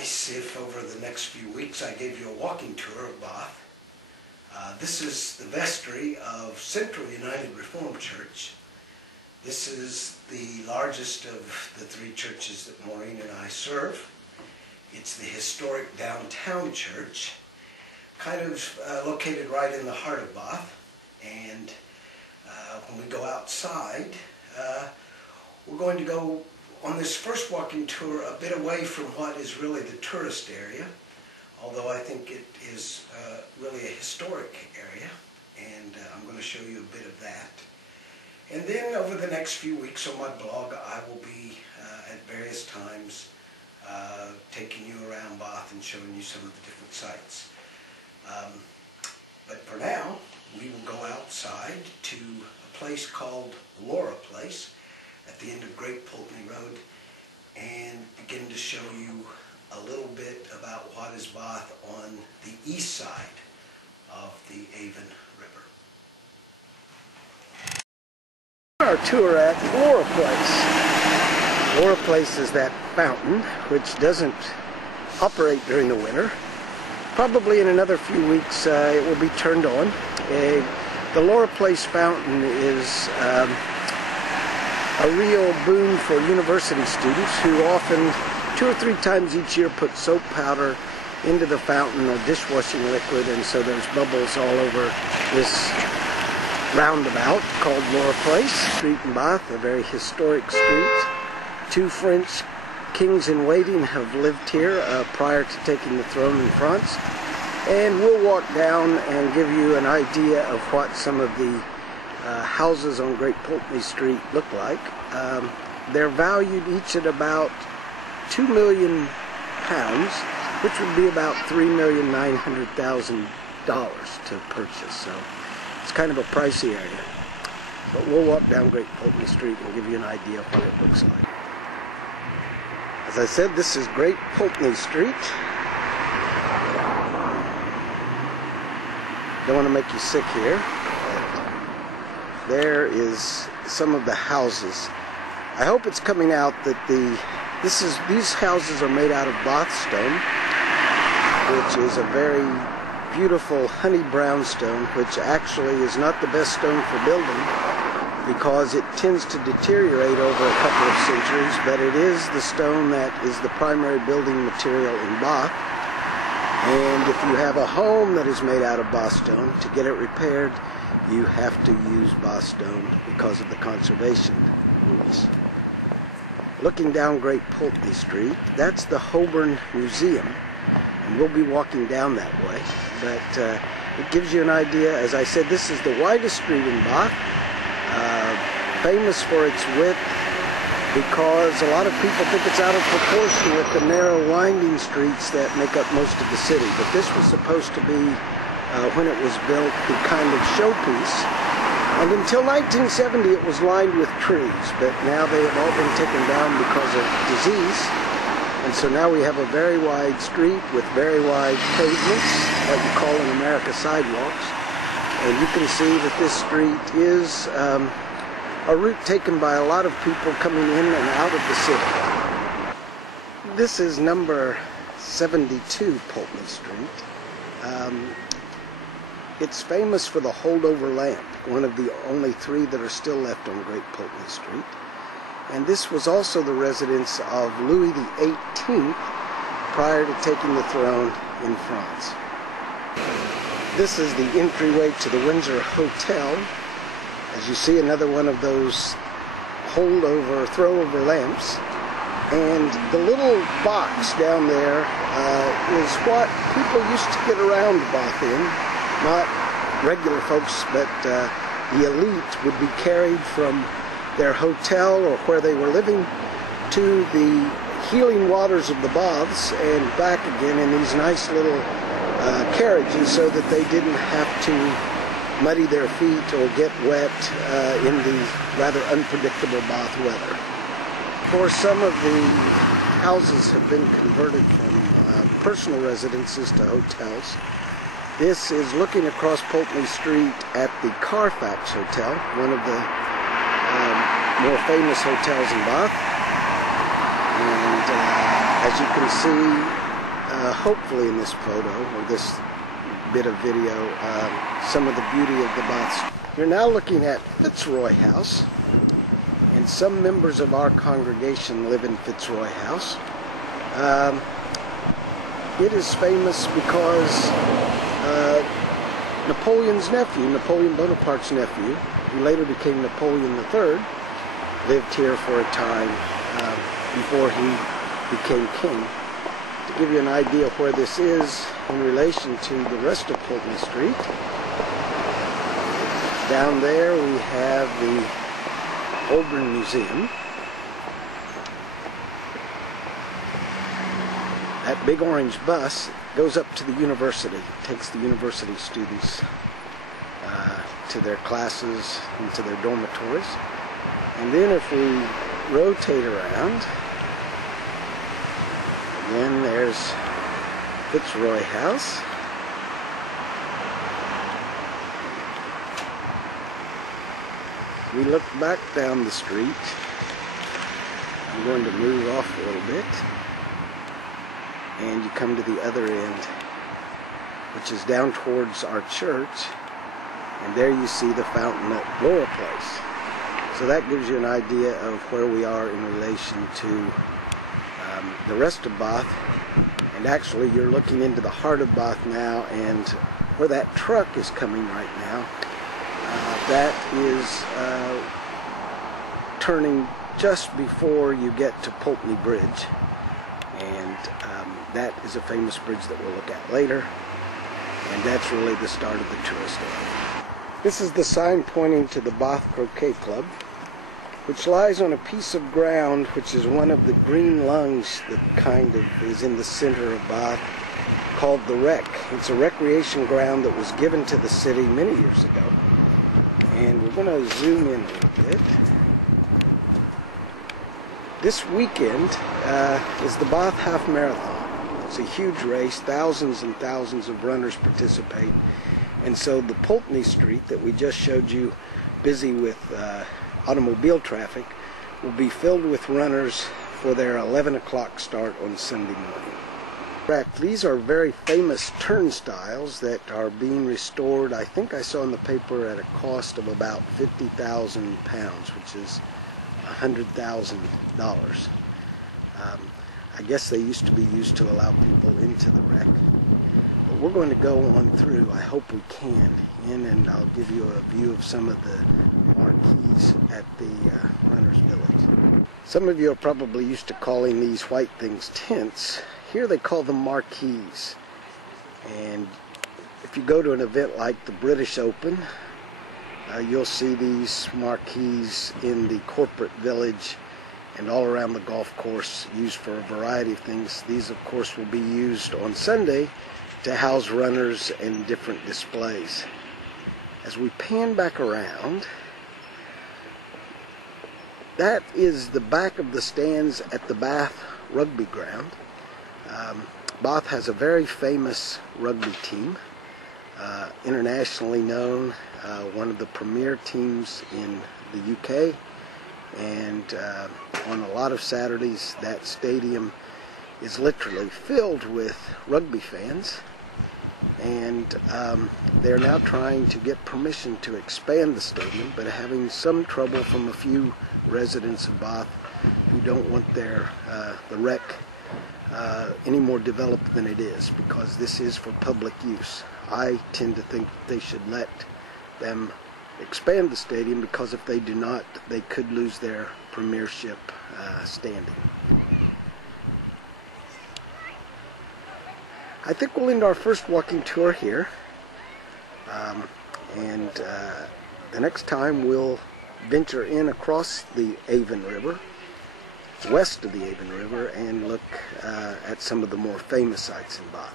nice if over the next few weeks I gave you a walking tour of Bath. This is the vestry of Central United Reformed Church. This is the largest of the three churches that Maureen and I serve. It's the historic downtown church, kind of located right in the heart of Bath. And when we go outside, we're going to go on this first walking tour a bit away from what is really the tourist area, although I think it is really a historic area, and I'm going to show you a bit of that. And then over the next few weeks on my blog, I will be at various times taking you around Bath and showing you some of the different sites. But for now, we will go outside to a place called Laura Place at the end of Great Pulteney Road and begin to show you a little bit about what is Bath on the east side of the Avon River. Our tour at Laura Place. Laura Place is that fountain which doesn't operate during the winter. Probably in another few weeks it will be turned on. The Laura Place fountain is a real boon for university students who often 2 or 3 times each year put soap powder into the fountain or dishwashing liquid, and so there's bubbles all over this roundabout called Laura Place Street in Bath, a very historic street. 2 French kings-in-waiting have lived here prior to taking the throne in France, and we'll walk down and give you an idea of what some of the houses on Great Pulteney Street look like. They're valued each at about £2 million, which would be about $3,900,000 to purchase. So it's kind of a pricey area. But we'll walk down Great Pulteney Street and give you an idea of what it looks like. As I said, this is Great Pulteney Street. Don't want to make you sick here. There is some of the houses. I hope it's coming out that these houses are made out of Bath stone, which is a very beautiful honey brown stone, which actually is not the best stone for building because it tends to deteriorate over a couple of centuries, but it is the stone that is the primary building material in Bath. And if you have a home that is made out of Bath stone, to get it repaired, you have to use Bath stone because of the conservation rules. Looking down Great Pulteney Street, that's the Holborn Museum, and we'll be walking down that way. But it gives you an idea. As I said, this is the widest street in Bath, famous for its width because a lot of people think it's out of proportion with the narrow winding streets that make up most of the city. But this was supposed to be, when it was built, the kind of showpiece. And until 1970 it was lined with trees, but now they have all been taken down because of disease. And so now we have a very wide street with very wide pavements, what you call in America sidewalks. And you can see that this street is a route taken by a lot of people coming in and out of the city. This is number 72 Pulteney Street. It's famous for the holdover lamp, one of the only 3 that are still left on Great Pulteney Street. And this was also the residence of Louis XVIII prior to taking the throne in France. This is the entryway to the Windsor Hotel. As you see, another one of those holdover, throwover lamps. And the little box down there is what people used to get around Bath in. Not regular folks, but the elite would be carried from their hotel or where they were living to the healing waters of the baths and back again in these nice little carriages so that they didn't have to muddy their feet or get wet in the rather unpredictable Bath weather. Of course, some of the houses have been converted from personal residences to hotels. This is looking across Pulteney Street at the Carfax Hotel, one of the more famous hotels in Bath. And as you can see, hopefully in this photo or this bit of video, some of the beauty of the Bath. You're now looking at Fitzroy House, and some members of our congregation live in Fitzroy House. It is famous because Napoleon's nephew, Napoleon Bonaparte's nephew, who later became Napoleon III, lived here for a time before he became king. To give you an idea of where this is in relation to the rest of Pulteney Street, down there we have the Holborn Museum. That big orange bus goes up to the university, takes the university students to their classes and to their dormitories. And then if we rotate around, again there's Fitzroy House. We look back down the street. I'm going to move off a little bit. And you come to the other end, which is down towards our church. And there you see the fountain at Laura Place. So that gives you an idea of where we are in relation to the rest of Bath. And actually you're looking into the heart of Bath now, and where that truck is coming right now, that is turning just before you get to Pulteney Bridge, and that is a famous bridge that we'll look at later, and that's really the start of the tourist area. This is the sign pointing to the Bath Croquet Club, which lies on a piece of ground which is one of the green lungs that kind of is in the center of Bath, called the Rec. It's a recreation ground that was given to the city many years ago. And we're going to zoom in a little bit. This weekend is the Bath Half Marathon. It's a huge race. Thousands and thousands of runners participate. And so the Pulteney Street that we just showed you, busy with automobile traffic, will be filled with runners for their 11 o'clock start on Sunday morning. These are very famous turnstiles that are being restored. I think I saw in the paper at a cost of about £50,000, which is $100,000. I guess they used to be used to allow people into the wreck. But we're going to go on through, I hope we can, and I'll give you a view of some of the marquees at the Runners Village. Some of you are probably used to calling these white things tents. Here they call them marquees. And if you go to an event like the British Open, you'll see these marquees in the corporate village and all around the golf course, used for a variety of things. These, of course, will be used on Sunday to house runners and different displays. As we pan back around, that is the back of the stands at the Bath Rugby Ground. Bath has a very famous rugby team, internationally known, one of the premier teams in the UK, and on a lot of Saturdays that stadium is literally filled with rugby fans, and they're now trying to get permission to expand the stadium, but having some trouble from a few residents of Bath who don't want their the Rec any more developed than it is, because this is for public use. I tend to think they should let them expand the stadium, because if they do not, they could lose their premiership standing. I think we'll end our first walking tour here, and the next time we'll venture in across the Avon River, west of the Avon River, and look at some of the more famous sites in Bath.